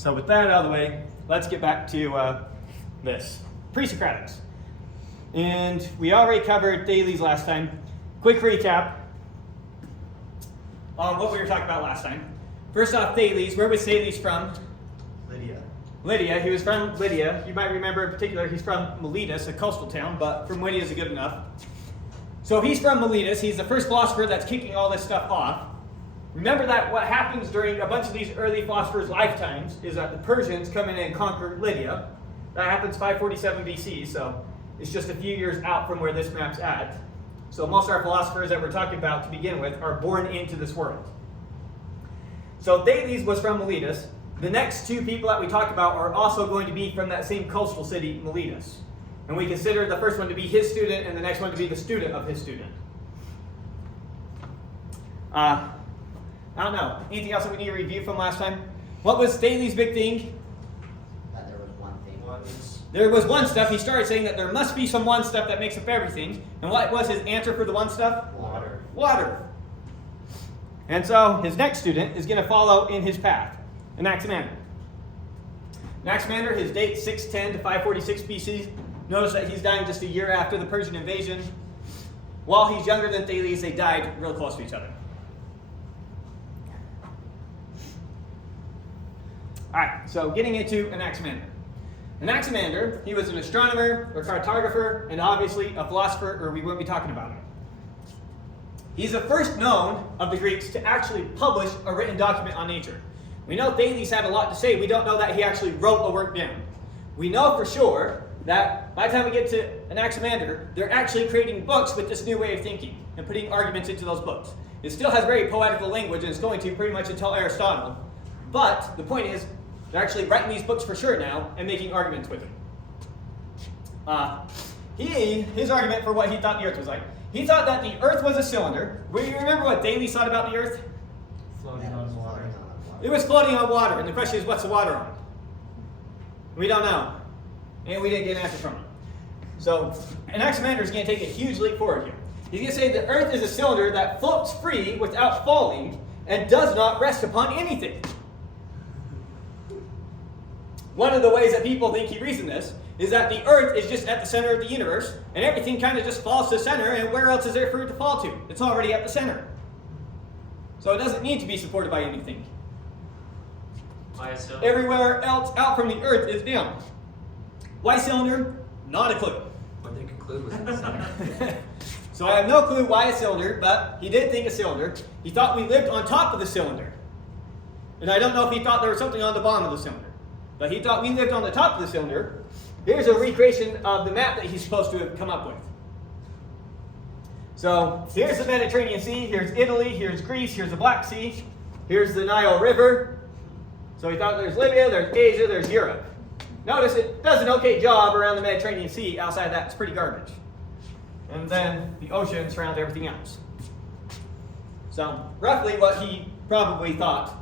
So with that out of the way, let's get back to this. Pre-Socratics. And we already covered Thales last time. Quick recap on what we were talking about last time. First off, Thales. Where was Thales from? Lydia. He was from Lydia. You might remember in particular he's from Miletus, a coastal town, but from Lydia is good enough. So he's from Miletus. He's the first philosopher that's kicking all this stuff off. Remember that what happens during a bunch of these early philosophers' lifetimes is that the Persians come in and conquer Lydia. That happens 547 BC, so it's just a few years out from where this map's at. So most of our philosophers that we're talking about to begin with are born into this world. So Thales was from Miletus. The next two people that we talk about are also going to be from that same coastal city, Miletus. And we consider the first one to be his student and the next one to be the student of his student. I don't know. Anything else that we need to review from last time? What was Thales' big thing? That there was one thing. There was one stuff. He started saying that there must be some one stuff that makes up everything. And what was his answer for the one stuff? Water. Water. And so his next student is going to follow in his path, Anaximander. Anaximander, his date 610 to 546 BC. Notice that he's dying just a year after the Persian invasion. While he's younger than Thales, they died real close to each other. Alright, so getting into Anaximander. Anaximander, he was an astronomer, or cartographer, and obviously a philosopher, or we wouldn't be talking about him. He's the first known of the Greeks to actually publish a written document on nature. We know Thales had a lot to say. We don't know that he actually wrote a work down. We know for sure that by the time we get to Anaximander, they're actually creating books with this new way of thinking and putting arguments into those books. It still has very poetical language, and it's going to pretty much until Aristotle. But the point is, they're actually writing these books for sure now and making arguments with them. His argument for what he thought the Earth was like. He thought that the Earth was a cylinder. Do you remember what Thales thought about the Earth? Floating on water. It was floating on water, and the question is, what's the water on? We don't know. And we didn't get an answer from him. So Anaximander is going to take a huge leap forward here. He's going to say the Earth is a cylinder that floats free without falling and does not rest upon anything. One of the ways that people think he reasoned this is that the Earth is just at the center of the universe, and everything kind of just falls to the center, and where else is there for it to fall to? It's already at the center. So it doesn't need to be supported by anything. Everywhere else out from the Earth is down. Why cylinder? Not a clue. What they conclude was in the center. So I have no clue why a cylinder, but he did think a cylinder. He thought we lived on top of the cylinder. And I don't know if he thought there was something on the bottom of the cylinder. But he thought we lived on the top of the cylinder. Here's a recreation of the map that he's supposed to have come up with. So here's the Mediterranean Sea, here's Italy, here's Greece, here's the Black Sea, here's the Nile River. So he thought there's Libya, there's Asia, there's Europe. Notice it does an okay job around the Mediterranean Sea. Outside of that, it's pretty garbage. And then the ocean surrounds everything else. So roughly what he probably thought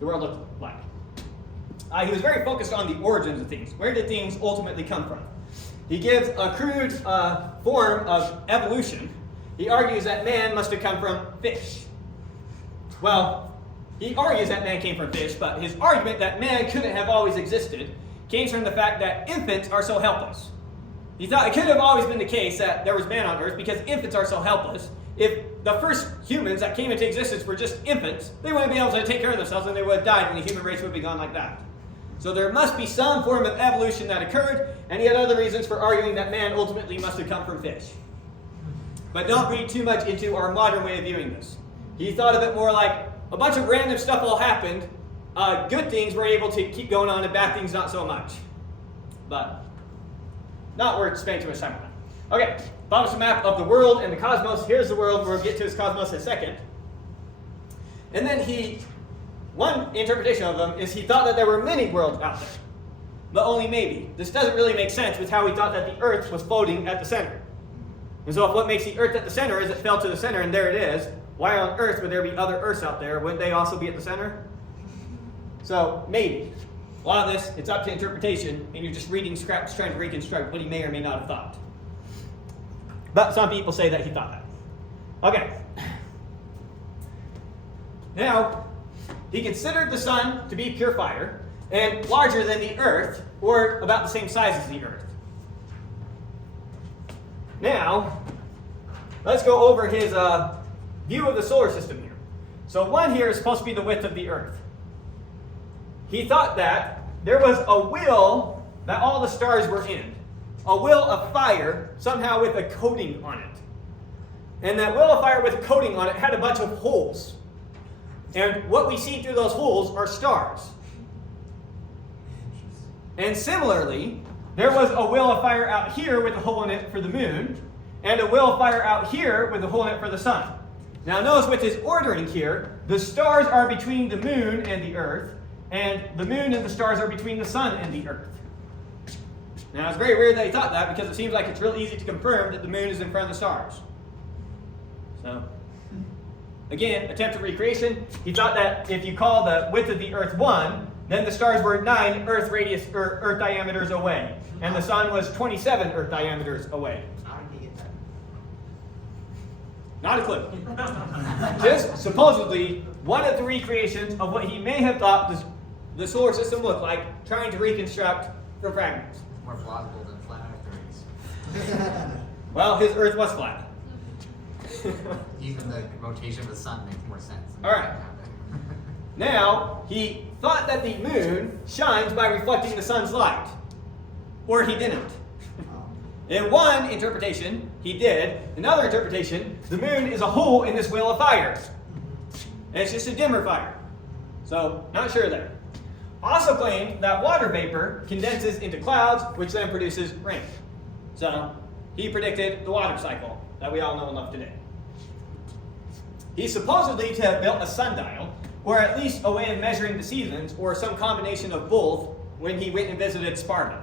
the world looked like. He was very focused on the origins of things. Where did things ultimately come from? He gives a crude form of evolution. He argues that man must have come from fish. Well, he argues that man came from fish, but his argument that man couldn't have always existed came from the fact that infants are so helpless. He thought it could have always been the case that there was man on earth because infants are so helpless. If the first humans that came into existence were just infants, they wouldn't be able to take care of themselves and they would have died and the human race would be gone like that. So there must be some form of evolution that occurred, and he had other reasons for arguing that man ultimately must have come from fish. But don't read too much into our modern way of viewing this. He thought of it more like a bunch of random stuff all happened. Good things were able to keep going on, and bad things not so much. But not worth spending too much time on. Okay, published a map of the world and the cosmos. Here's the world. We'll get to his cosmos in a second. And then one interpretation of them is he thought that there were many worlds out there, but only maybe. This doesn't really make sense with how he thought that the Earth was floating at the center. And so if what makes the Earth at the center is it fell to the center and there it is, why on earth would there be other Earths out there? Wouldn't they also be at the center? So maybe. A lot of this, it's up to interpretation, and you're just reading scraps trying to reconstruct what he may or may not have thought. But some people say that he thought that. Okay. Now, he considered the sun to be pure fire, and larger than the Earth, or about the same size as the Earth. Now, let's go over his view of the solar system here. So 1 here is supposed to be the width of the Earth. He thought that there was a will that all the stars were in. A will of fire, somehow with a coating on it. And that will of fire with a coating on it had a bunch of holes. And what we see through those holes are stars. And similarly, there was a will of fire out here with a hole in it for the moon, and a will of fire out here with a hole in it for the sun. Now notice with his ordering here, the stars are between the moon and the Earth, and the moon and the stars are between the sun and the Earth. Now it's very weird that he thought that, because it seems like it's real easy to confirm that the moon is in front of the stars. So, again, attempted recreation. He thought that if you call the width of the Earth 1, then the stars were 9 Earth radius or Earth diameters away, and the sun was 27 Earth diameters away. How did he get that? Not a clue. Just supposedly one of the recreations of what he may have thought the solar system looked like, trying to reconstruct from fragments. More plausible than flat Earth Well, his Earth was flat. theories. Even the rotation of the sun makes more sense. All right. Now, he thought that the moon shines by reflecting the sun's light. Or he didn't. In one interpretation, he did. Another interpretation, the moon is a hole in this wheel of fire. And it's just a dimmer fire. So, not sure there. Also claimed that water vapor condenses into clouds, which then produces rain. So, he predicted the water cycle that we all know and love today. He's supposedly to have built a sundial, or at least a way of measuring the seasons, or some combination of both, when he went and visited Sparta.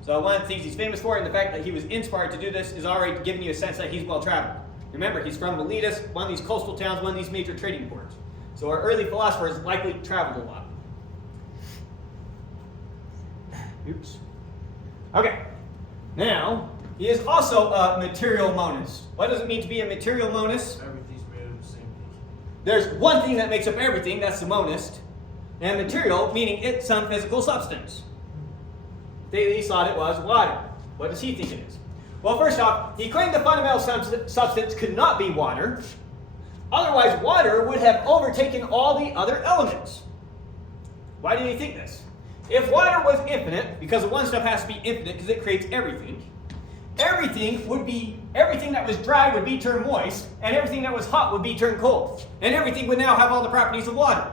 So one of the things he's famous for, and the fact that he was inspired to do this, is already giving you a sense that he's well-traveled. Remember, he's from Miletus, one of these coastal towns, one of these major trading ports. So our early philosophers likely traveled a lot. Oops. Okay. Now, he is also a material monist. What does it mean to be a material monist? Everything's made of the same thing. There's one thing that makes up everything, that's the monist. And material, meaning it's some physical substance. They thought it was water. What does he think it is? Well, first off, he claimed the fundamental substance could not be water. Otherwise, water would have overtaken all the other elements. Why did he think this? If water was infinite, because the one stuff has to be infinite because it creates everything, everything that was dry would be turned moist, and everything that was hot would be turned cold. And everything would now have all the properties of water.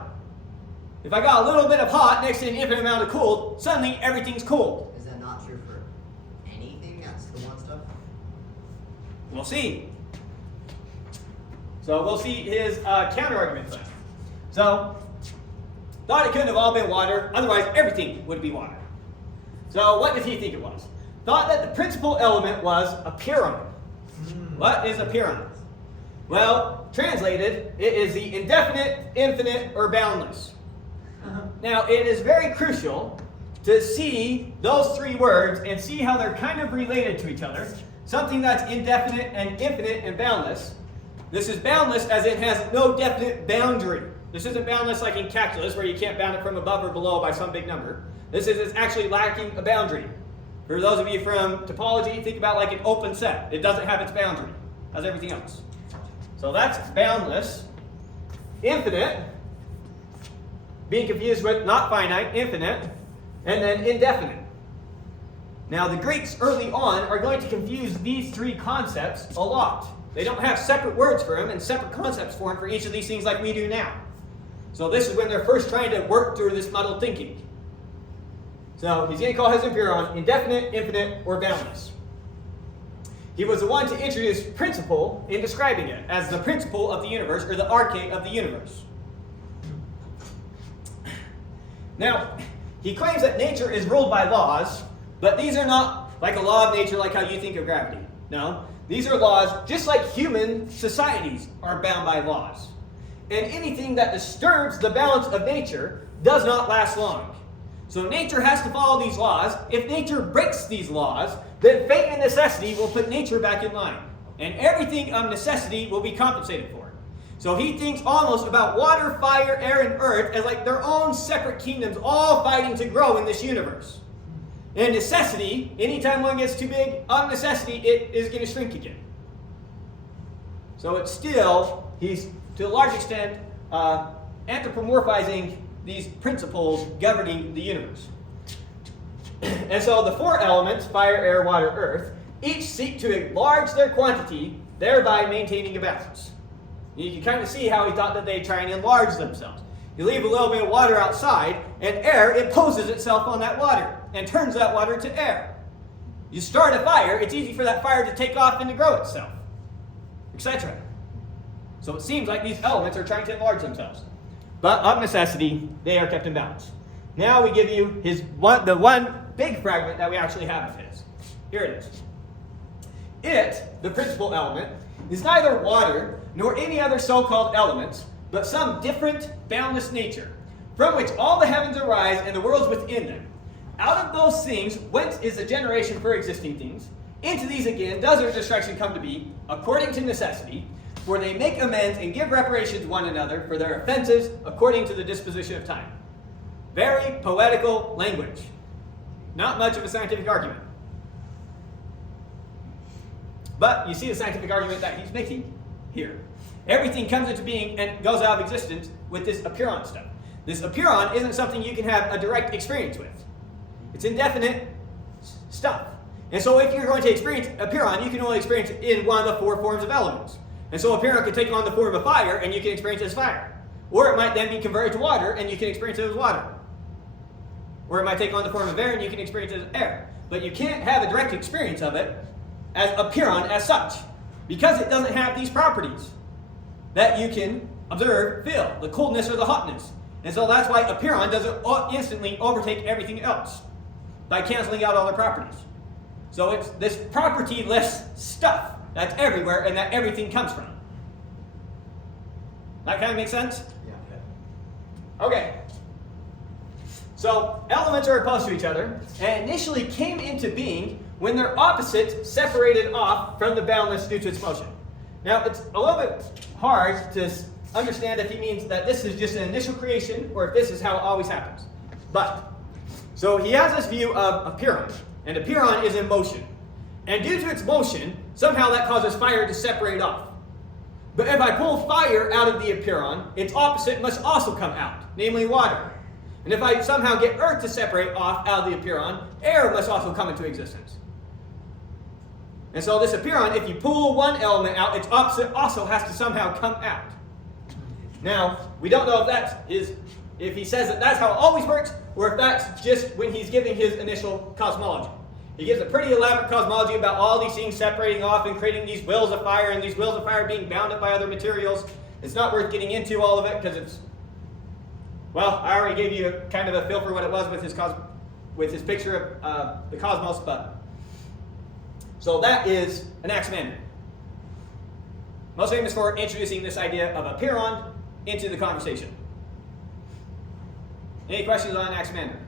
If I got a little bit of hot next to an infinite amount of cold, suddenly everything's cold. Is that not true for anything that's the one stuff? We'll see. So we'll see his counter-argument to that. So, thought it couldn't have all been water, otherwise everything would be water. So what did he think it was? Thought that the principal element was Aperion. What is Aperion? Well, translated, it is the indefinite, infinite, or boundless. Now, it is very crucial to see those three words and see how they're kind of related to each other. Something that's indefinite and infinite and boundless. This is boundless as it has no definite boundary. This isn't boundless like in calculus where you can't bound it from above or below by some big number. This is it's actually lacking a boundary. For those of you from topology, think about like an open set. It doesn't have its boundary, as everything else. So that's boundless. Infinite, being confused with not finite, infinite, and then indefinite. Now the Greeks early on are going to confuse these three concepts a lot. They don't have separate words for them and separate concepts for them for each of these things like we do now. So this is when they're first trying to work through this muddled thinking. So he's going to call his Aperion indefinite, infinite, or boundless. He was the one to introduce principle in describing it as the principle of the universe, or the arche of the universe. Now, he claims that nature is ruled by laws, but these are not like a law of nature like how you think of gravity. No, these are laws just like human societies are bound by laws. And anything that disturbs the balance of nature does not last long. So nature has to follow these laws. If nature breaks these laws, then fate and necessity will put nature back in line. And everything of necessity will be compensated for. So he thinks almost about water, fire, air, and earth as like their own separate kingdoms, all fighting to grow in this universe. And necessity, anytime one gets too big, of necessity, it is going to shrink again. So it's still, he's to a large extent anthropomorphizing these principles governing the universe. And so the four elements, fire, air, water, earth, each seek to enlarge their quantity, thereby maintaining a balance. You can kind of see how he thought that they try and enlarge themselves. You leave a little bit of water outside, and air imposes itself on that water and turns that water to air. You start a fire, it's easy for that fire to take off and to grow itself, etc. So it seems like these elements are trying to enlarge themselves. But of necessity, they are kept in balance. Now we give you the one big fragment that we actually have of his. Here it is. It, the principal element, is neither water nor any other so-called elements, but some different, boundless nature, from which all the heavens arise and the worlds within them. Out of those things, whence is the generation for existing things? Into these again does their destruction come to be, according to necessity, for they make amends and give reparation to one another for their offenses, according to the disposition of time. Very poetical language. Not much of a scientific argument. But you see the scientific argument that he's making here. Everything comes into being and goes out of existence with this Aperion stuff. This Aperion isn't something you can have a direct experience with. It's indefinite stuff. And so if you're going to experience Aperion, you can only experience it in one of the four forms of elements. And so Aperion could take on the form of fire, and you can experience it as fire. Or it might then be converted to water, and you can experience it as water. Or it might take on the form of air, and you can experience it as air. But you can't have a direct experience of it as Aperion as such, because it doesn't have these properties that you can observe, feel, the coldness or the hotness. And so that's why Aperion doesn't instantly overtake everything else by canceling out all their properties. So it's this propertyless stuff that's everywhere and that everything comes from. That kind of makes sense? Yeah. Okay. So elements are opposed to each other and initially came into being when their opposites separated off from the boundless due to its motion. Now, it's a little bit hard to understand if he means that this is just an initial creation or if this is how it always happens. But, so he has this view of Aperion, and Aperion is in motion. And due to its motion, somehow that causes fire to separate off. But if I pull fire out of the Aperion, its opposite must also come out, namely water. And if I somehow get earth to separate off out of the Aperion, air must also come into existence. And so this Aperion, if you pull one element out, its opposite also has to somehow come out. Now, we don't know if he says that that's how it always works, or if that's just when he's giving his initial cosmology. He gives a pretty elaborate cosmology about all these things separating off and creating these wheels of fire, and these wheels of fire being bound up by other materials. It's not worth getting into all of it, because it's, well, I already gave you kind of a feel for what it was with his picture of the cosmos, but so that is Anaximander. Most famous for introducing this idea of Aperion into the conversation. Any questions on Anaximander?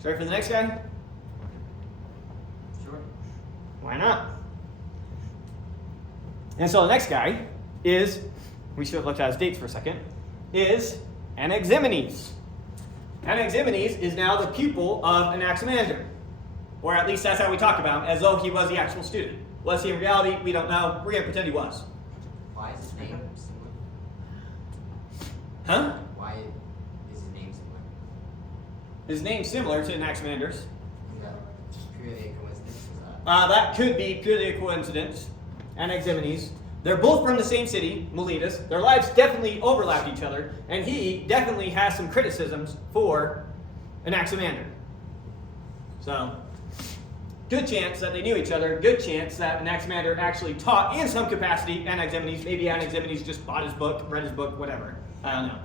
Sorry for the next guy? Sure. Why not? And so the next guy is, we should have looked at his dates for a second, is Anaximenes. Anaximenes is now the pupil of Anaximander. Or at least that's how we talk about him, as though he was the actual student. Was he in reality? We don't know. We're going to pretend he was. Why is his name similar? Huh? Why is his name similar? His name's similar to Anaximander's. Is that purely a coincidence? Is that... That could be purely a coincidence. Anaximenes. They're both from the same city, Miletus. Their lives definitely overlapped each other, and he definitely has some criticisms for Anaximander. So, good chance that they knew each other. Good chance that Anaximander actually taught in some capacity Anaximenes. Maybe Anaximenes just bought his book, read his book, whatever. I don't know.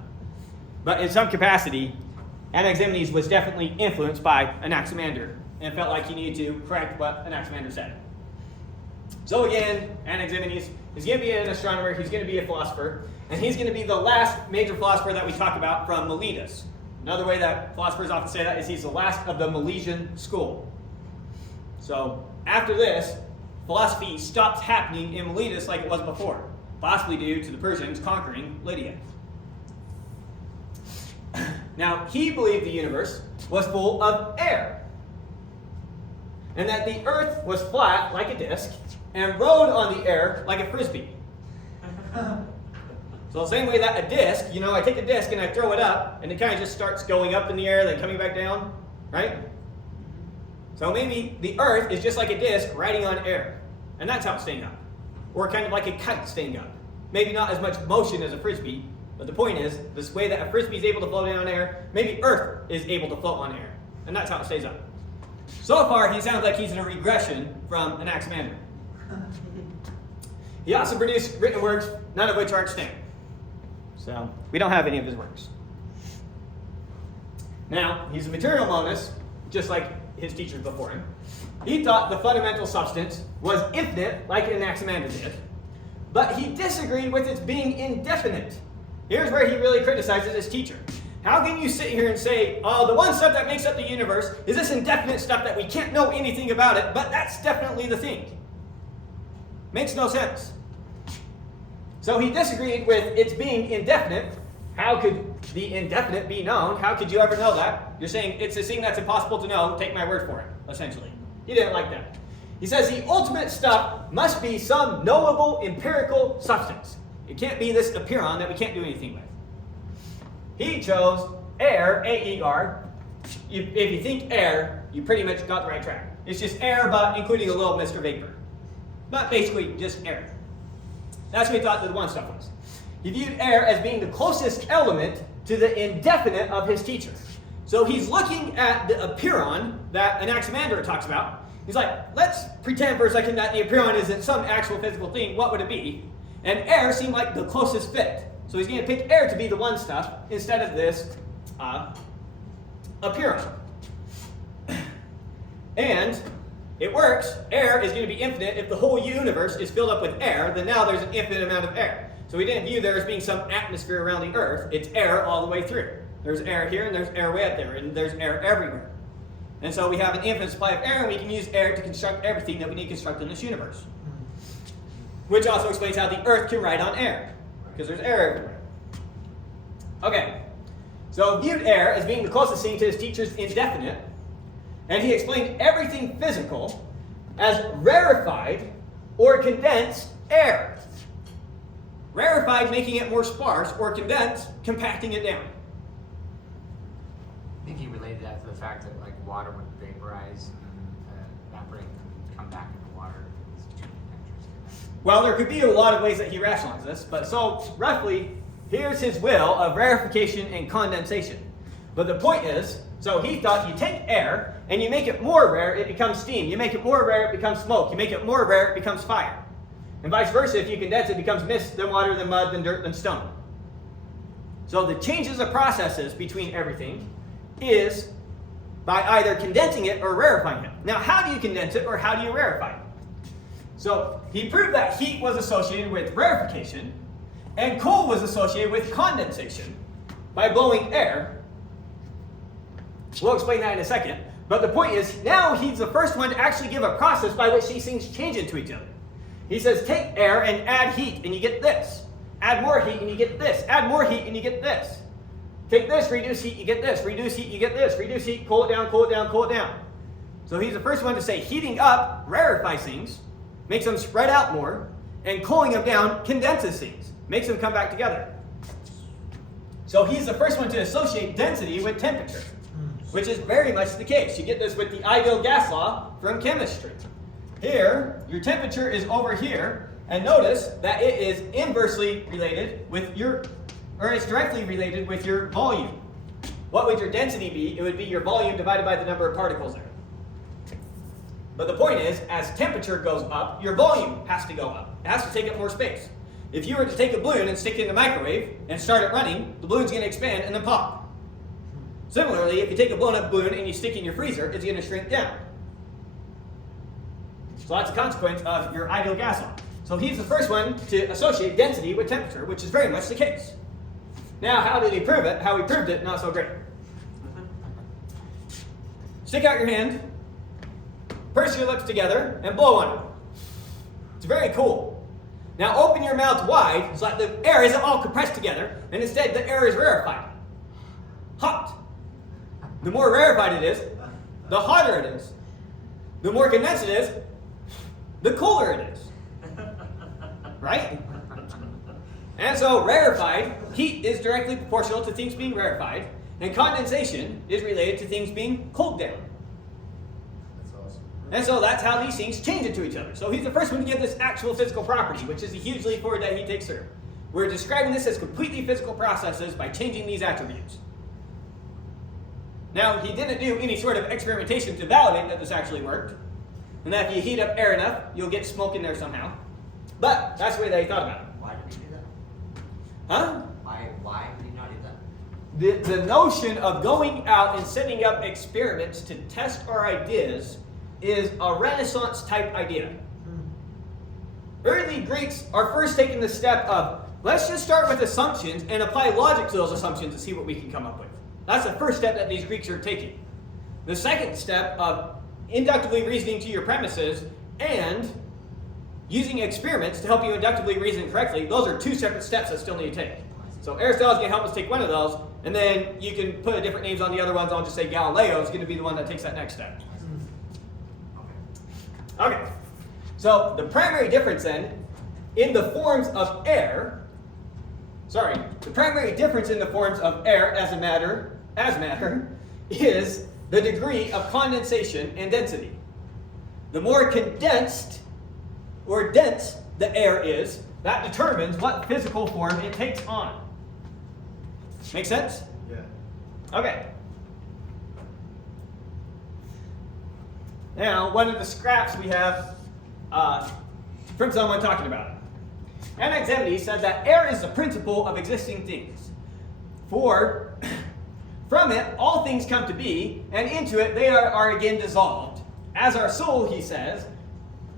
But in some capacity, Anaximenes was definitely influenced by Anaximander and felt like he needed to correct what Anaximander said. So again, Anaximenes is going to be an astronomer, he's going to be a philosopher, and he's going to be the last major philosopher that we talk about from Miletus. Another way that philosophers often say that is he's the last of the Milesian school. So after this, philosophy stops happening in Miletus like it was before. possibly due to the Persians conquering Lydia. Now, he believed the universe was full of air, and that the earth was flat like a disc and rode on the air like a frisbee. So the same way that a disc, I take a disc and I throw it up, and it kind of just starts going up in the air, then coming back down, right? So maybe the earth is just like a disc riding on air, and that's how it's staying up. Or kind of like a kite staying up. Maybe not as much motion as a frisbee, but the point is, this way that a frisbee is able to float on air, maybe earth is able to float on air, and that's how it stays up. So far, he sounds like he's in a regression from Anaximander. He also produced written works, none of which are extant. So, we don't have any of his works. Now, he's a material monist, just like his teachers before him. He thought the fundamental substance was infinite, like Anaximander did, but he disagreed with its being indefinite. Here's where he really criticizes his teacher. How can you sit here and say, oh, the one stuff that makes up the universe is this indefinite stuff that we can't know anything about it, but that's definitely the thing? Makes no sense. So he disagreed with its being indefinite. How could the indefinite be known? How could you ever know that? You're saying it's a thing that's impossible to know. Take my word for it, essentially. He didn't like that. He says the ultimate stuff must be some knowable empirical substance. It can't be this Aperion that we can't do anything with. He chose air, A-E-R. If you think air, you pretty much got the right track. It's just air, but including a little Mr. Vapor. But basically, just air. That's what he thought the one stuff was. He viewed air as being the closest element to the indefinite of his teacher. So he's looking at the Aperion that Anaximander talks about. He's like, let's pretend for a second that the Aperion isn't some actual physical thing. What would it be? And air seemed like the closest fit. So he's going to pick air to be the one stuff instead of this Aperion. And it works. Air is going to be infinite. If the whole universe is filled up with air, then now there's an infinite amount of air. So we didn't view there as being some atmosphere around the earth. It's air all the way through. There's air here, and there's air way up there, and there's air everywhere. And so we have an infinite supply of air, and we can use air to construct everything that we need to construct in this universe. Which also explains how the earth can ride on air, because there's air everywhere. Okay, so viewed air as being the closest thing to his teacher's indefinite, and he explained everything physical as rarefied or condensed air. Rarefied, making it more sparse, or condensed, compacting it down. I think he related that to the fact that like water would vaporize and evaporate and come back into water. It's changing temperatures. Well, there could be a lot of ways that he rationalizes this, but so roughly, here's his will of rarefication and condensation. But the point is, so he thought you take air and you make it more rare, it becomes steam. You make it more rare, it becomes smoke. You make it more rare, it becomes fire. And vice versa, if you condense it, it becomes mist, then water, then mud, then dirt, then stone. So the changes of processes between everything is by either condensing it or rarefying it. Now, how do you condense it or how do you rarefy it? So he proved that heat was associated with rarefication and cold was associated with condensation by blowing air. We'll explain that in a second. But the point is, now he's the first one to actually give a process by which these things change into each other. He says, take air and add heat, and you get this. Add more heat, and you get this. Add more heat, and you get this. Take this, reduce heat, you get this. Reduce heat, you get this. Reduce heat, cool it down, cool it down, cool it down. So he's the first one to say heating up rarefies things, makes them spread out more, and cooling them down condenses things, makes them come back together. So he's the first one to associate density with temperature, which is very much the case. You get this with the ideal gas law from chemistry. Here, your temperature is over here, and notice that it is inversely related with it's directly related with your volume. What would your density be? It would be your volume divided by the number of particles there. But the point is, as temperature goes up, your volume has to go up. It has to take up more space. If you were to take a balloon and stick it in the microwave and start it running, the balloon's going to expand and then pop. Similarly, if you take a blown up balloon and you stick it in your freezer, it's going to shrink down. So that's a consequence of your ideal gas law. So he's the first one to associate density with temperature, which is very much the case. Now, how did he prove it? How he proved it, not so great. Stick out your hand, purse your lips together, and blow on it. It's very cool. Now open your mouth wide so that the air isn't all compressed together, and instead the air is rarefied. Hot. The more rarefied it is, the hotter it is. The more condensed it is, the cooler it is. Right? And so rarefied, heat is directly proportional to things being rarefied, and condensation is related to things being cooled down. That's awesome. And so that's how these things change into each other. So he's the first one to give this actual physical property, which is a huge leap forward that he takes through. We're describing this as completely physical processes by changing these attributes. Now, he didn't do any sort of experimentation to validate that this actually worked, and that if you heat up air enough, you'll get smoke in there somehow. But that's the way that he thought about it. Why did he do that? Huh? Why did he not do that? The notion of going out and setting up experiments to test our ideas is a Renaissance type idea. Early Greeks are first taking the step of, let's just start with assumptions and apply logic to those assumptions and see what we can come up with. That's the first step that these Greeks are taking. The second step of inductively reasoning to your premises and using experiments to help you inductively reason correctly, those are two separate steps that still need to take. So Aristotle's going to help us take one of those, and then you can put different names on the other ones. I'll just say Galileo is going to be the one that takes that next step. Okay, so the primary difference then in the forms of air, the primary difference in the forms of air as matter is the degree of condensation and density. The more condensed or dense the air is, that determines what physical form it takes on. Make sense? Yeah. Okay. Now, one of the scraps we have from someone talking about it. Anaximenes said that air is the principle of existing things. For from it all things come to be, and into it they are again dissolved. As our soul, he says,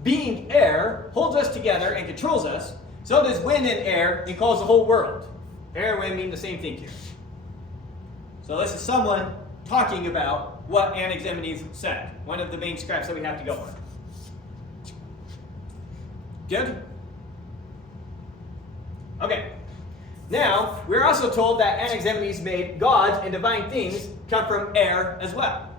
being air, holds us together and controls us, so does wind and air enclose the whole world. Air and wind mean the same thing here. So this is someone talking about what Anaximenes said. One of the main scraps that we have to go on. Good? Okay. Now, we're also told that Anaximenes made gods and divine things come from air as well.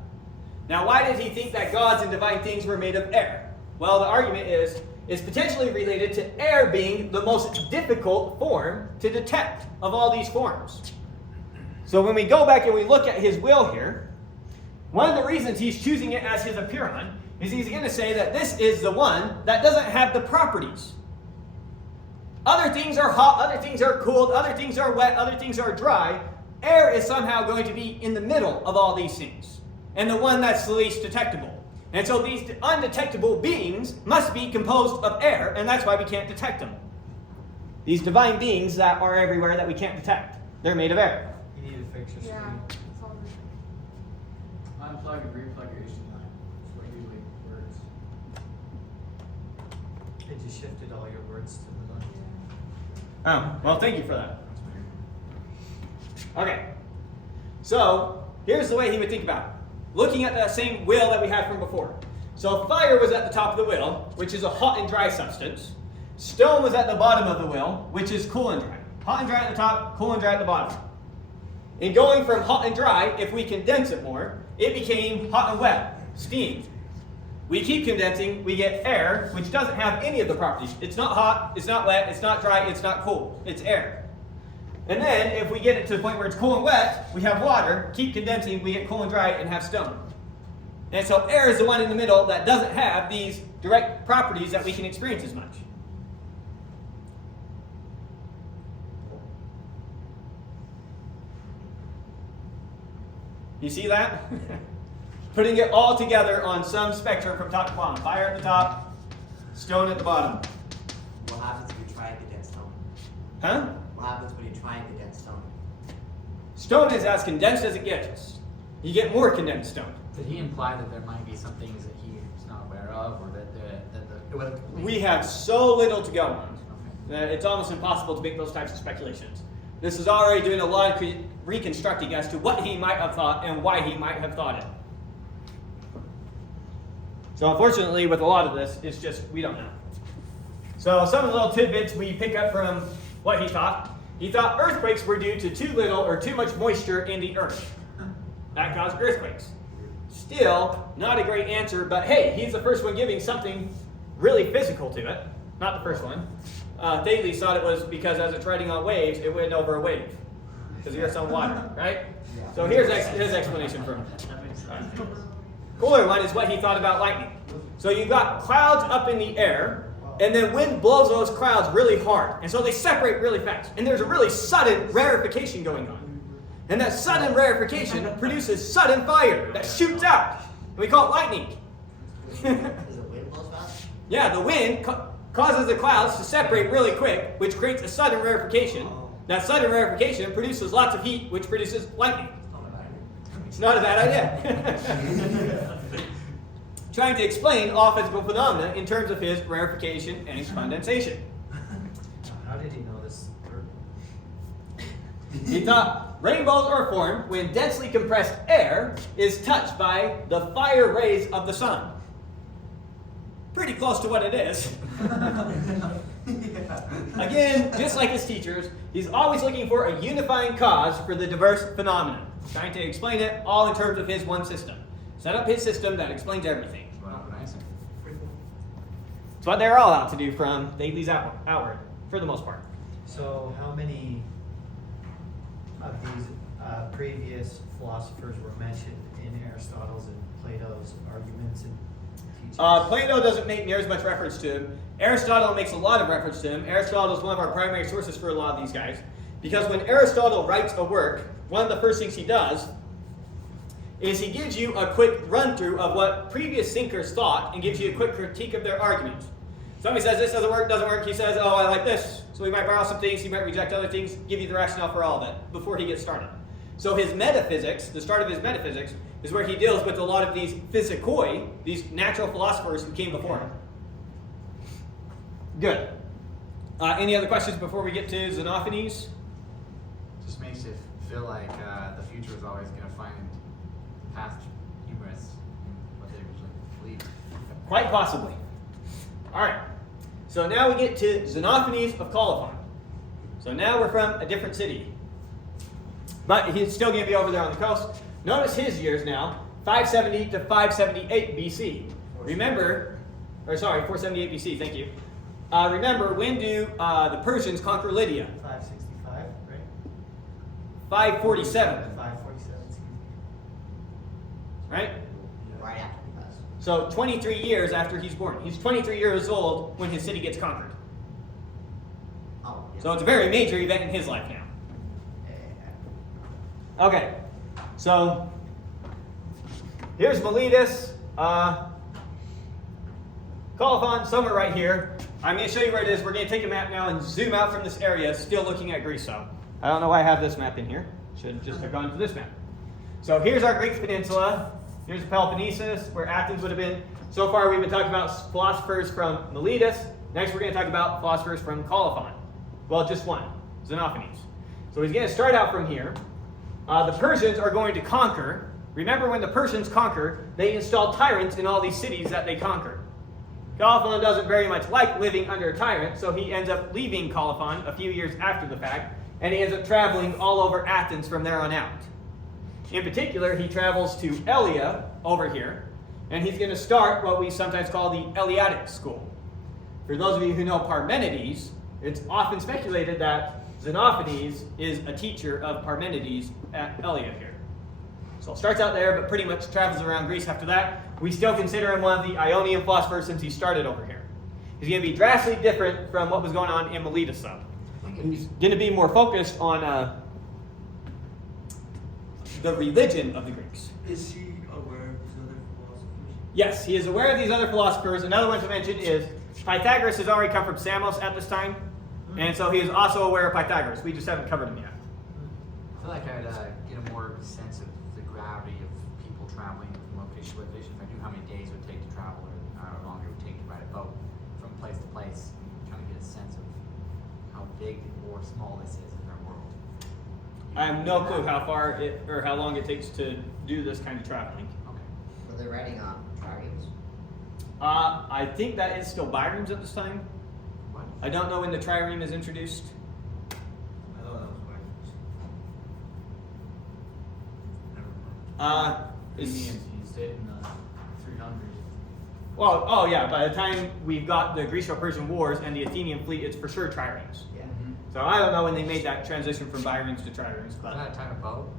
Now, why did he think that gods and divine things were made of air? Well, the argument is potentially related to air being the most difficult form to detect of all these forms. So when we go back and we look at his will here, one of the reasons he's choosing it as his Aperion is he's going to say that this is the one that doesn't have the properties. Other things are hot, other things are cold, other things are wet, other things are dry. Air is somehow going to be in the middle of all these things, and the one that's the least detectable. And so these undetectable beings must be composed of air, and that's why we can't detect them. These divine beings that are everywhere that we can't detect, they're made of air. You need to fix your Yeah, screen. it's all good. Unplug and replug your HDMI. That's what usually works. It just shifted all your words to the left. Oh, well, thank you for that. Okay, so here's the way he would think about it. Looking at that same will that we had from before. So fire was at the top of the will, which is a hot and dry substance. Stone was at the bottom of the will, which is cool and dry. Hot and dry at the top, cool and dry at the bottom. In going from hot and dry, if we condense it more, it became hot and wet, steam. We keep condensing, we get air, which doesn't have any of the properties. It's not hot, it's not wet, it's not dry, it's not cool. It's air. And then, if we get it to the point where it's cool and wet, we have water, keep condensing, we get cool and dry, and have stone. And so air is the one in the middle that doesn't have these direct properties that we can experience as much. You see that? Putting it all together on some spectrum from top to bottom. Fire at the top, stone at the bottom. What happens if you try and condense stone? Huh? What happens when you try and condense stone? Stone is as condensed as it gets. You get more condensed stone. Did he imply that there might be some things that he's not aware of, or that We have so little to go on. Okay. That it's almost impossible to make those types of speculations. This is already doing a lot of reconstructing as to what he might have thought and why he might have thought it. So unfortunately, with a lot of this, it's just, we don't know. So some of the little tidbits we pick up from what he thought. He thought earthquakes were due to too little or too much moisture in the earth. That caused earthquakes. Still, not a great answer, but hey, he's the first one giving something really physical to it. Not the first one. Thales thought it was because as it's riding on waves, it went over a wave. Because the earth's on water, right? So here's his explanation for him. Cooler one is what he thought about lightning. So you've got clouds up in the air, and then wind blows those clouds really hard. And so they separate really fast. And there's a really sudden rarefication going on. And that sudden rarefication produces sudden fire that shoots out. And we call it lightning. Is the wind blows fast? Yeah, the wind causes the clouds to separate really quick, which creates a sudden rarefication. That sudden rarefication produces lots of heat, which produces lightning. It's not a bad idea. Trying to explain all physical phenomena in terms of his rarefication and condensation. How did he know this? He thought rainbows are formed when densely compressed air is touched by the fire rays of the sun. Pretty close to what it is. Again, just like his teachers, he's always looking for a unifying cause for the diverse phenomena, trying to explain it all in terms of his one system. Set up his system that explains everything. It's what they're all out to do from Thales outward, for the most part. So how many of these previous philosophers were mentioned in Aristotle's and Plato's arguments and teachings? Plato doesn't make near as much reference to him. Aristotle makes a lot of reference to him. Aristotle is one of our primary sources for a lot of these guys. Because when Aristotle writes a work, one of the first things he does is he gives you a quick run-through of what previous thinkers thought and gives you a quick critique of their arguments. Somebody says this doesn't work, he says, oh, I like this. So he might borrow some things, he might reject other things, give you the rationale for all of it before he gets started. So his metaphysics, the start of his metaphysics, is where he deals with a lot of these physicoi, these natural philosophers who came before him. Good. Any other questions before we get to Xenophanes? Just makes it feel like the future is always going to find the past humorous in what they originally believed. Quite possibly. All right. So now we get to Xenophanes of Colophon. So now we're from a different city. But he's still going to be over there on the coast. Notice his years now, 570 to 578 BC. Remember, 478 BC, thank you. Remember, when do the Persians conquer Lydia? 565, right? 547. 547, excuse me. Right? Right after the bus. So 23 years after he's born. He's 23 years old when his city gets conquered. Oh, yeah. So it's a very major event in his life now. Okay, so here's Miletus. Colophon, somewhere right here. I'm going to show you where it is. We're going to take a map now and zoom out from this area, still looking at Greece. So I don't know why I have this map in here. Should just have gone to this map. So here's our Greek peninsula. Here's Peloponnesus, where Athens would have been. So far we've been talking about philosophers from Miletus. Next we're going to talk about philosophers from Colophon. Well, just one, Xenophanes. So he's going to start out from here. The Persians are going to conquer. Remember, when the Persians conquer, they install tyrants in all these cities that they conquer. Colophon doesn't very much like living under a tyrant, so he ends up leaving Colophon a few years after the fact, and he ends up traveling all over Athens from there on out. In particular, he travels to Elea over here, and he's going to start what we sometimes call the Eleatic school. For those of you who know Parmenides, it's often speculated that Xenophanes is a teacher of Parmenides at Elea here. So it starts out there, but pretty much travels around Greece after that. We still consider him one of the Ionian philosophers since he started over here. He's going to be drastically different from what was going on in Miletus, though. He's going to be more focused on the religion of the Greeks. Is he aware of these other philosophers? Yes, he is aware of these other philosophers. Another one to mention is Pythagoras has already come from Samos at this time, and so he is also aware of Pythagoras. We just haven't covered him yet. I feel like I'd get a more sense of the gravity of people traveling from location to location if I knew how many days it would take to travel or how long it would take to ride a boat from place to place. I'm trying to get a sense of how big or small this is in our world. I have no clue how far or how long it takes to do this kind of traveling. Okay. Were they writing on triangles? I think that is still Byron's at this time. What? I don't know when the trireme is introduced. I thought that was Miletus. Never mind. Is, Athenians used it in the 300s. well, oh yeah, by the time we've got the Greco-Persian Wars and the Athenian fleet, it's for sure triremes. Yeah. So I don't know when they made that transition from biremes to triremes, Isn't but that a type of boat?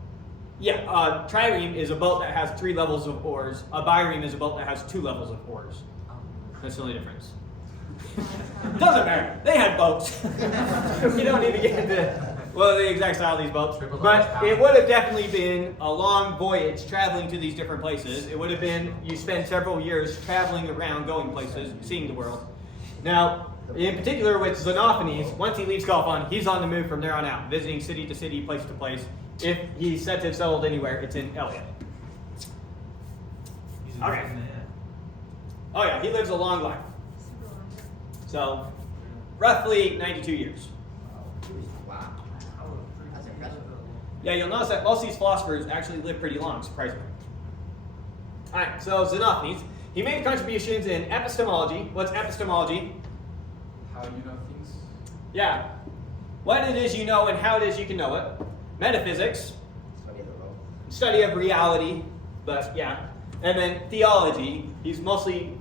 yeah, trireme is a boat that has 3 levels of oars. A bireme is a boat that has 2 levels of oars. Oh. That's the only difference. Doesn't matter. They had boats. You don't need to get into the exact style of these boats. Triple But horsepower. it would have definitely been a long voyage traveling to these different places. It would have been, you spend several years traveling around, going places, seeing the world. Now, in particular with Xenophanes, once he leaves Colophon, he's on the move from there on out, visiting city to city, place to place. If he's set to have settled anywhere, it's in Elliot. He's a Okay. big man. Oh yeah, he lives a long life. So, roughly 92 years. Wow. That's impressive. Yeah, you'll notice that most of these philosophers actually live pretty long, surprisingly. Alright, so Xenophanes, he made contributions in epistemology. What's epistemology? How you know things? Yeah, what it is you know and how it is you can know it. Metaphysics, Study of the world. study of reality, but yeah. And then theology, he's mostly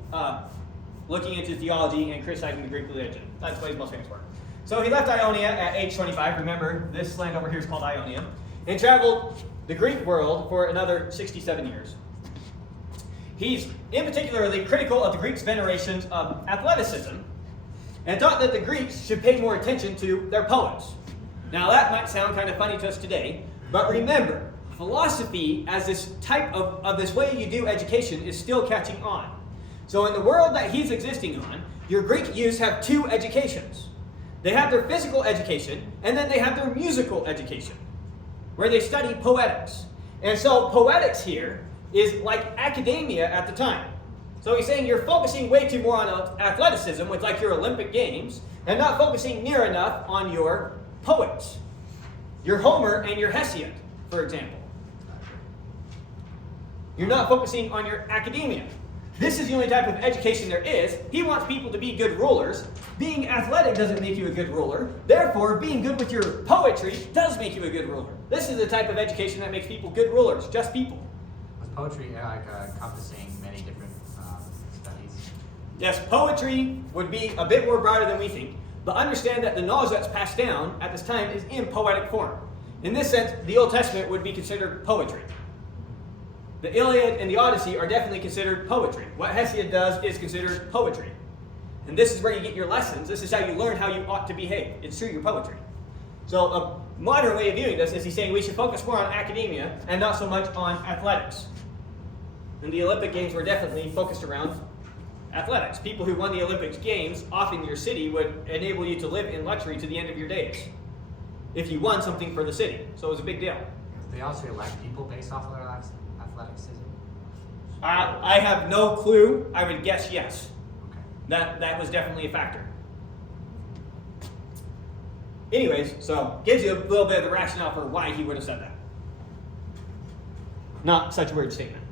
looking into theology and criticizing the Greek religion. That's what he's most famous for. So he left Ionia at age 25. Remember, this land over here is called Ionia. And traveled the Greek world for another 67 years. He's in particularly critical of the Greeks' venerations of athleticism and thought that the Greeks should pay more attention to their poets. Now that might sound kind of funny to us today, but remember, philosophy as this type of this way you do education is still catching on. So in the world that he's existing on, your Greek youths have 2 educations. They have their physical education, and then they have their musical education, where they study poetics. And so poetics here is like academia at the time. So he's saying you're focusing way too more on athleticism, with like your Olympic Games, and not focusing near enough on your poets. Your Homer and your Hesiod, for example. You're not focusing on your academia. This is the only type of education there is. He wants people to be good rulers. Being athletic doesn't make you a good ruler. Therefore, being good with your poetry does make you a good ruler. This is the type of education that makes people good rulers, just people. Was poetry encompassing many different studies? Yes, poetry would be a bit more broader than we think, but understand that the knowledge that's passed down at this time is in poetic form. In this sense, the Old Testament would be considered poetry. The Iliad and the Odyssey are definitely considered poetry. What Hesiod does is considered poetry. And this is where you get your lessons. This is how you learn how you ought to behave. It's through your poetry. So a modern way of viewing this is he's saying we should focus more on academia and not so much on athletics. And the Olympic Games were definitely focused around athletics. People who won the Olympic Games, often in your city, would enable you to live in luxury to the end of your days if you won something for the city. So it was a big deal. Do they also elect people based off of their athleticism? I have no clue. I would guess yes. Okay. That was definitely a factor. Anyways, so gives you a little bit of the rationale for why he would have said that. Not such a weird statement.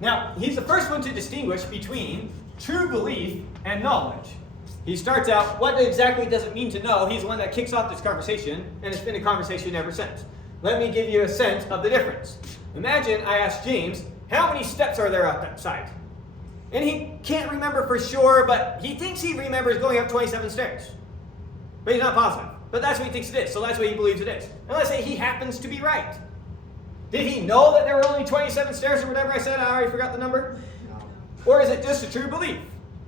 Now, he's the first one to distinguish between true belief and knowledge. He starts out, what exactly does it mean to know? He's the one that kicks off this conversation, and it's been a conversation ever since. Let me give you a sense of the difference. Imagine I ask James, how many steps are there outside? And he can't remember for sure, but he thinks he remembers going up 27 stairs. But he's not positive. But that's what he thinks it is, so that's what he believes it is. And let's say he happens to be right. Did he know that there were only 27 stairs or whatever I said? I already forgot the number. No. Or is it just a true belief?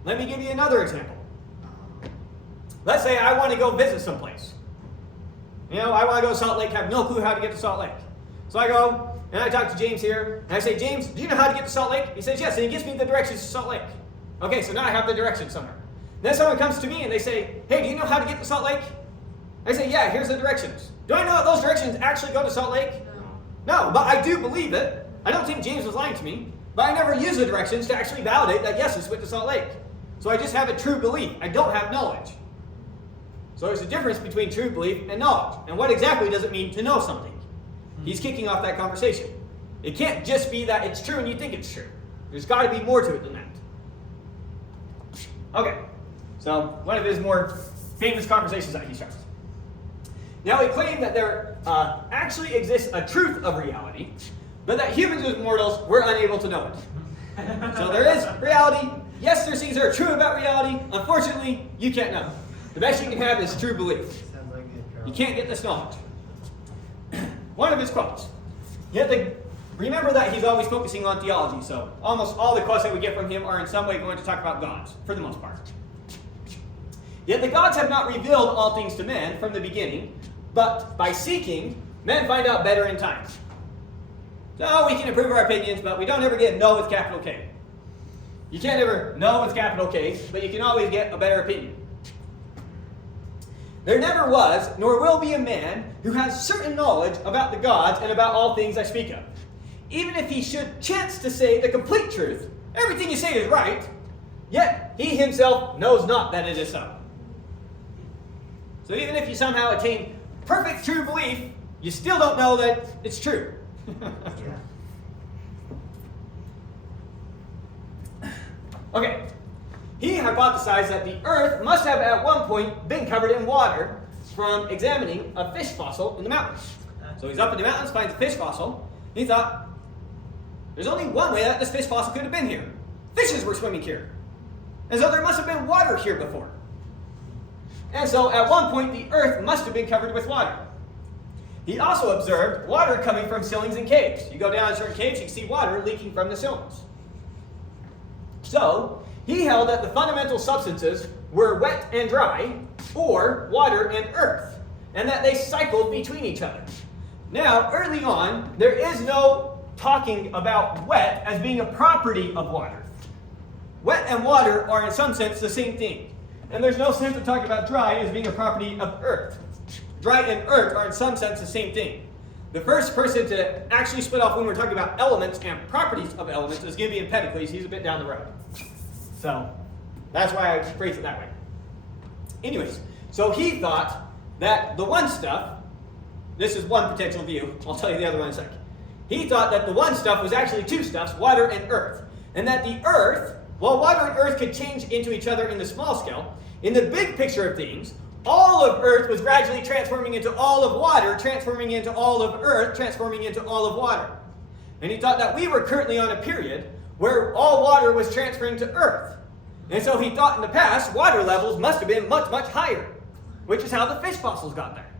Let me give you another example. Let's say I want to go visit someplace. I want to go to Salt Lake, have no clue how to get to Salt Lake. So I go, and I talk to James here, and I say, James, do you know how to get to Salt Lake? He says, yes, and he gives me the directions to Salt Lake. Okay, so now I have the directions somewhere. Then someone comes to me and they say, hey, do you know how to get to Salt Lake? I say, yeah, here's the directions. Do I know that those directions actually go to Salt Lake? No, but I do believe it. I don't think James was lying to me, but I never use the directions to actually validate that, yes, this went to Salt Lake. So I just have a true belief. I don't have knowledge. So there's a difference between true belief and knowledge. And what exactly does it mean to know something? He's kicking off that conversation. It can't just be that it's true and you think it's true. There's got to be more to it than that. Okay, So one of his more famous conversations that he starts. Now he claimed that there actually exists a truth of reality, but that humans as mortals were unable to know it. So there is reality. Yes, there's things that are true about reality. Unfortunately, you can't know. The best you can have is true belief. Sounds like it, You can't get this knowledge. One of his quotes. You have to remember that he's always focusing on theology, so almost all the quotes that we get from him are in some way going to talk about gods, for the most part. Yet the gods have not revealed all things to men from the beginning, but by seeking, men find out better in time. So we can improve our opinions, but we don't ever get know with capital K. You can't ever know with capital K, but you can always get a better opinion. There never was, nor will be a man who has certain knowledge about the gods and about all things I speak of. Even if he should chance to say the complete truth, everything you say is right, yet he himself knows not that it is so. So even if you somehow attain perfect true belief, you still don't know that it's true. Okay. He hypothesized that the earth must have at one point been covered in water from examining a fish fossil in the mountains. So he's up in the mountains, finds a fish fossil. He thought, there's only one way that this fish fossil could have been here. Fishes were swimming here. And so there must have been water here before. And so at one point the earth must have been covered with water. He also observed water coming from ceilings and caves. You go down certain caves, you can see water leaking from the ceilings. So he held that the fundamental substances were wet and dry, or water and earth, and that they cycled between each other. Now, early on, there is no talking about wet as being a property of water. Wet and water are in some sense the same thing, and there's no sense of talking about dry as being a property of earth. Dry and earth are in some sense the same thing. The first person to actually split off when we're talking about elements and properties of elements is Gibeon Empedocles. He's a bit down the road. So that's why I phrase it that way. Anyways, so he thought that the one stuff, this is one potential view, I'll tell you the other one in a second. He thought that the one stuff was actually two stuffs, water and earth. And that the earth, while water and earth could change into each other in the small scale, in the big picture of things, all of earth was gradually transforming into all of water, transforming into all of earth, transforming into all of water. And he thought that we were currently on a period where all water was transferring to earth. And so he thought in the past, water levels must have been much, much higher, which is how the fish fossils got there.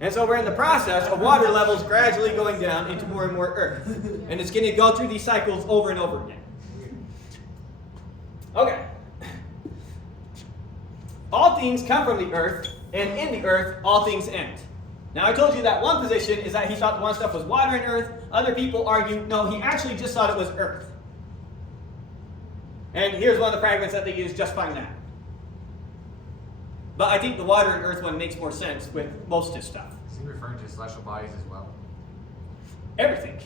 And so we're in the process of water levels gradually going down into more and more earth. And it's going to go through these cycles over and over again. Okay. All things come from the earth, and in the earth, all things end. Now, I told you that one position is that he thought the one stuff was water and earth. Other people argue, no, he actually just thought it was earth. And here's one of the fragments that they use justifying that. But I think the water and earth one makes more sense with most of his stuff. Is he referring to celestial bodies as well? Everything.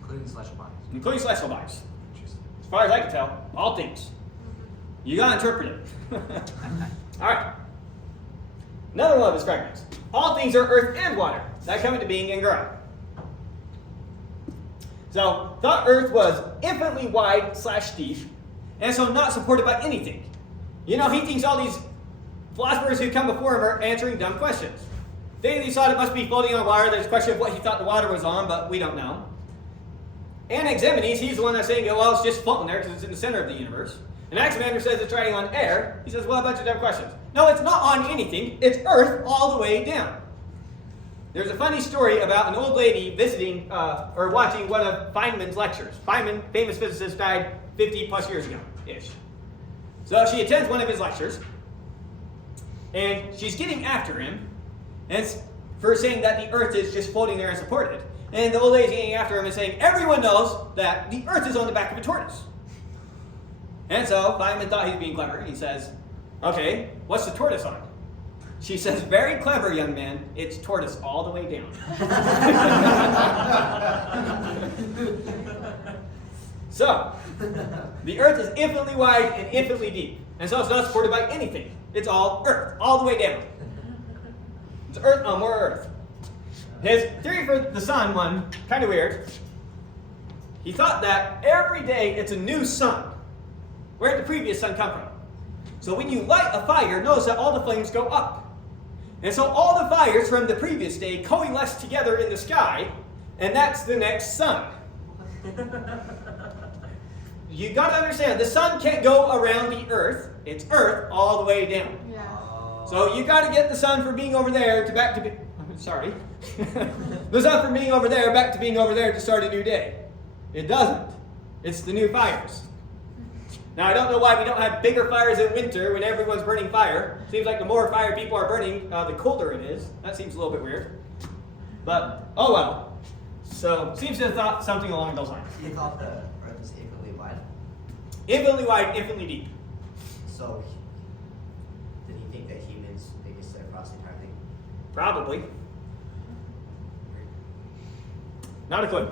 Including celestial bodies? Including celestial bodies. Interesting. As far as I can tell, all things. You gotta interpret it. Alright. Another one of his fragments. All things are earth and water that come into being and grow. So, thought earth was infinitely wide / deep, and so not supported by anything. You know, he thinks all these philosophers who come before him are answering dumb questions. They thought it must be floating on water. There's a question of what he thought the water was on, but we don't know. Anaximenes, he's the one that's saying, well, it's just floating there because it's in the center of the universe. And Anaximander says it's riding on air. He says, well, a bunch of dumb questions. No, it's not on anything. It's earth all the way down. There's a funny story about an old lady visiting or watching one of Feynman's lectures. Feynman, famous physicist, died 50 plus years ago-ish. So she attends one of his lectures, and she's getting after him and for saying that the earth is just floating there and supported. And the old lady's getting after him and saying, everyone knows that the earth is on the back of a tortoise. And so Feynman thought he was being clever. He says, okay, what's the tortoise on? She says, very clever, young man. It's tortoise all the way down. So, the earth is infinitely wide and infinitely deep. And so it's not supported by anything. It's all earth, all the way down. It's earth, no more earth. His theory for the sun one, kind of weird. He thought that every day it's a new sun. Where did the previous sun come from? So when you light a fire, notice that all the flames go up. And so all the fires from the previous day coalesce together in the sky, and that's the next sun. You got to understand, the sun can't go around the earth. It's earth all the way down. Yeah. So you got to get the sun from being over there to back to be, sorry. The sun from being over there back to being over there to start a new day. It doesn't. It's the new fires. Now, I don't know why we don't have bigger fires in winter when everyone's burning fire. Seems like the more fire people are burning, the colder it is. That seems a little bit weird. But, oh well. So, seems to have thought something along those lines. He thought the earth was infinitely wide. Infinitely wide, infinitely deep. So, did he think that humans existed across the entire thing? Probably. Not a clue.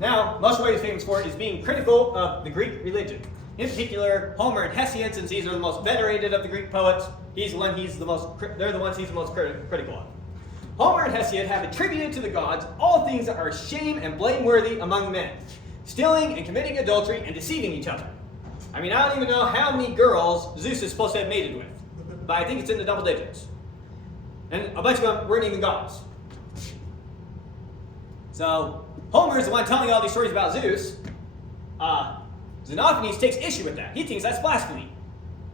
Now, most of what he's famous for is being critical of the Greek religion. In particular, Homer and Hesiod, since these are the most venerated of the Greek poets, they're the ones he's the most critical of. Homer and Hesiod have attributed to the gods all things that are shame and blameworthy among men, stealing and committing adultery and deceiving each other. I mean, I don't even know how many girls Zeus is supposed to have mated with, but I think it's in the double digits. And a bunch of them weren't even gods. So, Homer is the one telling all these stories about Zeus. Xenophanes takes issue with that. He thinks that's blasphemy.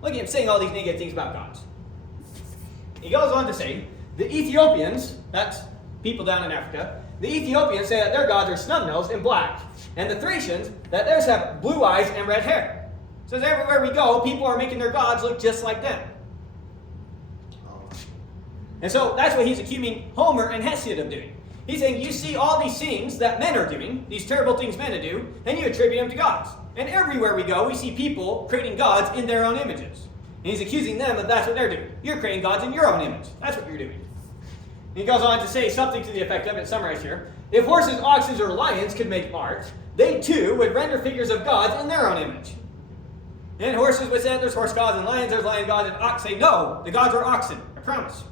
Look at him saying all these negative things about gods. He goes on to say, the Ethiopians, that's people down in Africa, the Ethiopians say that their gods are snub-nosed and black, and the Thracians, that theirs have blue eyes and red hair. Says everywhere we go, people are making their gods look just like them. And so that's what he's accusing Homer and Hesiod of doing. He's saying, you see all these things that men are doing, these terrible things men do, and you attribute them to gods. And everywhere we go, we see people creating gods in their own images. And he's accusing them that that's what they're doing. You're creating gods in your own image. That's what you're doing. And he goes on to say something to the effect of, it's summarized here, if horses, oxen, or lions could make art, they too would render figures of gods in their own image. And horses would say there's horse gods and lions, there's lion gods, and ox say, no, the gods are oxen, I promise.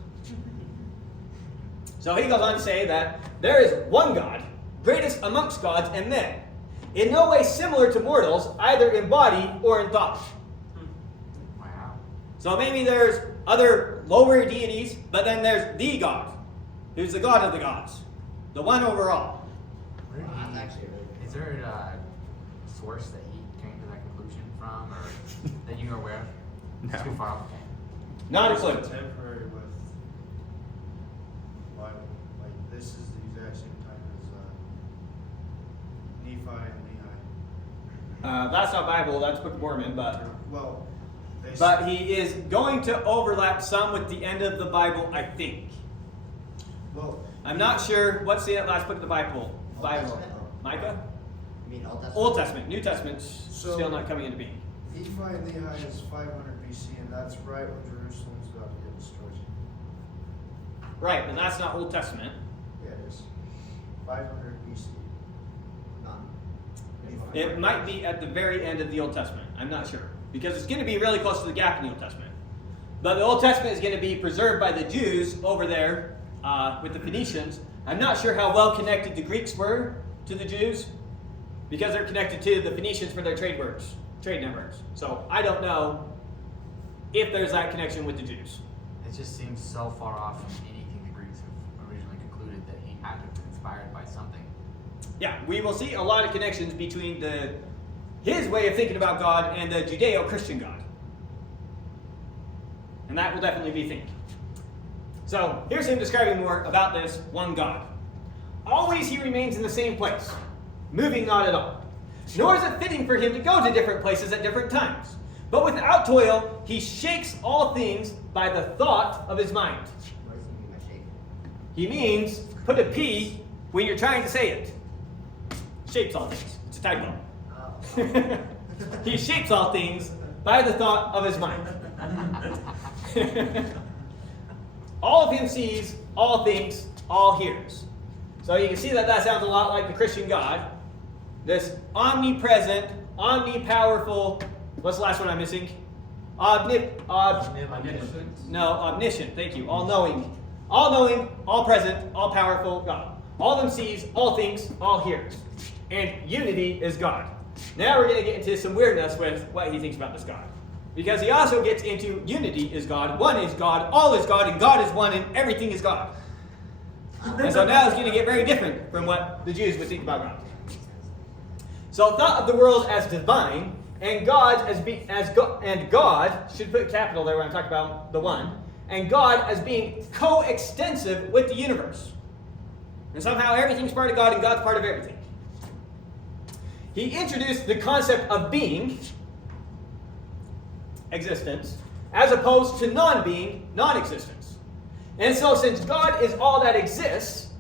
So he goes on to say that there is one God, greatest amongst gods and men, in no way similar to mortals, either in body or in thought. Wow. So maybe there's other lower deities, but then there's the God, who's the God of the gods, the one over all. That's actually really good. Is there a source that he came to that conclusion from, or that you are aware of? No. Too far off. Not a clue. Contemporary with Bible. Like this is the exact same time as Nephi and Lehi. That's not Bible, that's Book of Mormon, but Well, they but he is going to overlap some with the end of the Bible, I think. well, I'm not sure. What's the last book of the Bible? Old Bible. Testament? Micah? You mean Old Testament? Old Testament. New Testament's So- still not coming into being. Nephi and Lehi is 500 BC, and that's right when Jerusalem's about to get destroyed. Right, but that's not Old Testament. Yeah, it is 500 BC. None. It might be at the very end of the Old Testament. I'm not sure. Because it's going to be really close to the gap in the Old Testament. But the Old Testament is going to be preserved by the Jews over there with the Phoenicians. I'm not sure how well connected the Greeks were to the Jews because they're connected to the Phoenicians for their trade networks. So I don't know if there's that connection with the Jews. It just seems so far off from anything the Greeks have originally concluded that he had to have been inspired by something. Yeah, we will see a lot of connections between his way of thinking about God and the Judeo-Christian God. And that will definitely be thinking. So, here's him describing more about this one God. Always he remains in the same place, moving not at all. Nor is it fitting for him to go to different places at different times. But without toil, he shakes all things by the thought of his mind. What does he mean by shake? He means put a P when you're trying to say it. Shapes all things. It's a typo. Oh. He shapes all things by the thought of his mind. All of him sees, all thinks, all hears. So you can see that sounds a lot like the Christian God. This omnipresent, omnipowerful, what's the last one I'm missing? Omniscient. Thank you. All-knowing, all-present, all-powerful God. All of them sees, all thinks, all hears. And unity is God. Now we're going to get into some weirdness with what he thinks about this God. Because he also gets into unity is God, one is God, all is God, and God is one, and everything is God. And so now it's going to get very different from what the Jews would think about God. So thought of the world as divine, and God and God should put capital there when I'm talking about the one, and God as being coextensive with the universe. And somehow everything's part of God and God's part of everything. He introduced the concept of being, existence, as opposed to non-being, non-existence. And so since God is all that exists,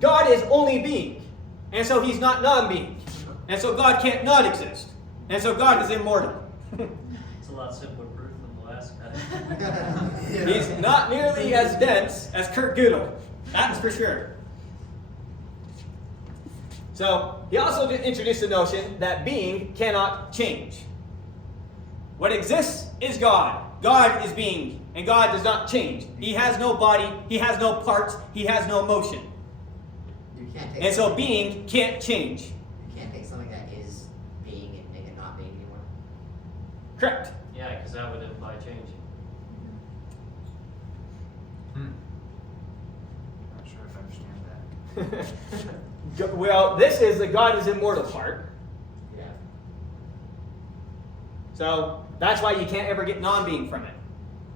God is only being. And so he's not non-being. And so God can't not exist. And so God is immortal. It's a lot simpler proof than the last guy. He's not nearly as dense as Kurt Gödel. That's for sure. So he also introduced the notion that being cannot change. What exists is God. God is being, and God does not change. He has no body, he has no parts, he has no motion. You can't take And so something- being can't change. You can't take something that is being and make it not being anymore. Correct. Yeah, because that would imply change. Not sure if I understand that. Well, this is the God is immortal part. Yeah. So that's why you can't ever get non-being from it.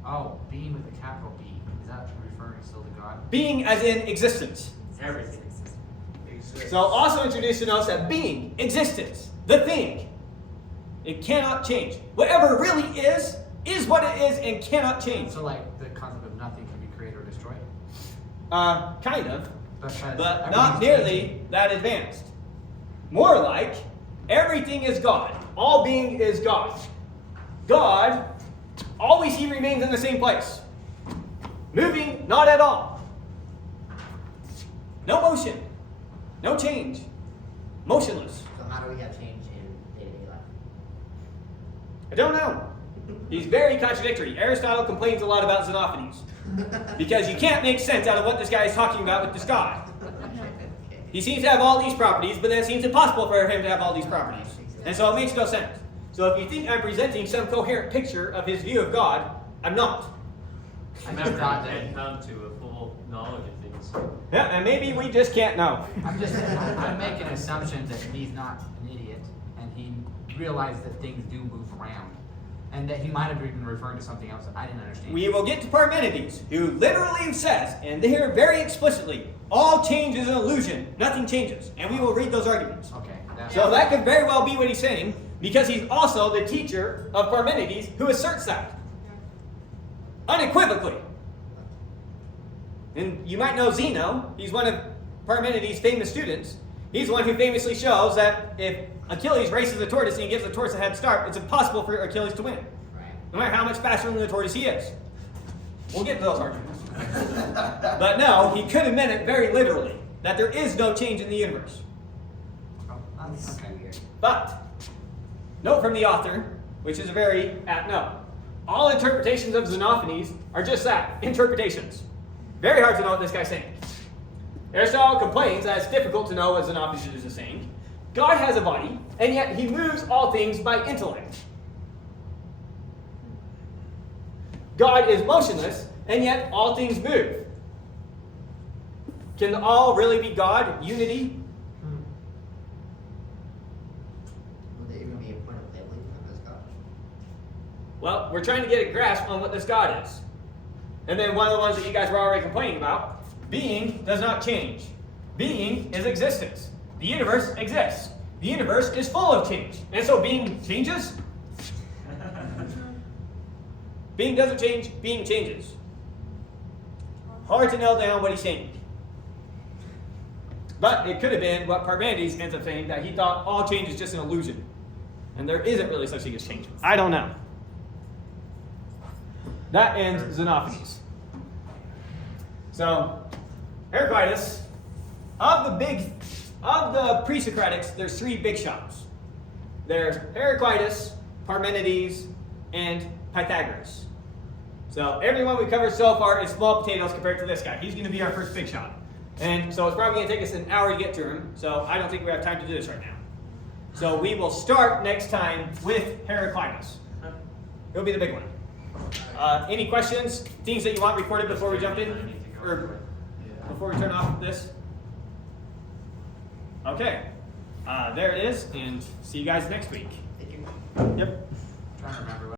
Oh, being with a capital B. Is that referring still to God? Being as in existence. Everything. So also introduce to us that being, existence, the thing, it cannot change. Whatever really is what it is and cannot change. So like the concept of nothing can be created or destroyed? Kind of, Because but not nearly that advanced. More like, everything is God. All being is God. God, always he remains in the same place. Moving, not at all. No motion. No change. Motionless. So how do we have change in day-to-day life? I don't know. He's very contradictory. Aristotle complains a lot about Xenophanes. Because you can't make sense out of what this guy is talking about with this God. He seems to have all these properties, but then it seems impossible for him to have all these properties. And so it makes no sense. So if you think I'm presenting some coherent picture of his view of God, I'm not. I Remember, just you thought that can't come to a full knowledge of things. Yeah, and maybe we just can't know. I'm making an assumption that he's not an idiot and he realized that things do move around. And that he might have been referring to something else that I didn't understand. We will get to Parmenides, who literally says, and here very explicitly, all change is an illusion, nothing changes. And we will read those arguments. Okay. So that could very well be what he's saying, because he's also the teacher of Parmenides, who asserts that. Unequivocally. And you might know Zeno, he's one of Parmenides' famous students. He's the one who famously shows that if Achilles races a tortoise and he gives the tortoise a head start, it's impossible for Achilles to win. Right. No matter how much faster than the tortoise he is. We'll get to those arguments. But no, he could have meant it very literally, that there is no change in the universe. Oh, That's okay. weird. But, note from the author, which is a very apt note. All interpretations of Xenophanes are just that, interpretations. Very hard to know what this guy's saying. Aristotle complains that it's difficult to know what Xenophanes is saying. God has a body, and yet he moves all things by intellect. God is motionless, and yet all things move. Can the all really be God? Unity? Would there even be a point of labeling him as God? Well, we're trying to get a grasp on what this God is. And then one of the ones that you guys were already complaining about, being does not change. Being is existence. The universe exists. The universe is full of change. And so being changes? Being doesn't change, being changes. Hard to nail down what he's saying. But it could have been what Parmenides ends up saying, that he thought all change is just an illusion. And there isn't really such thing as change. I don't know. That ends Xenophanes. So, Heraclitus, of the pre-Socratics, there's three big shots. There's Heraclitus, Parmenides, and Pythagoras. So everyone we covered so far is small potatoes compared to this guy. He's going to be our first big shot. And so it's probably going to take us an hour to get to him, so I don't think we have time to do this right now. So we will start next time with Heraclitus. It'll be the big one. Any questions? Things that you want recorded before we jump in? Or before we turn off this? Okay. There it is, and see you guys next week. Thank you. Yep. Trying to remember what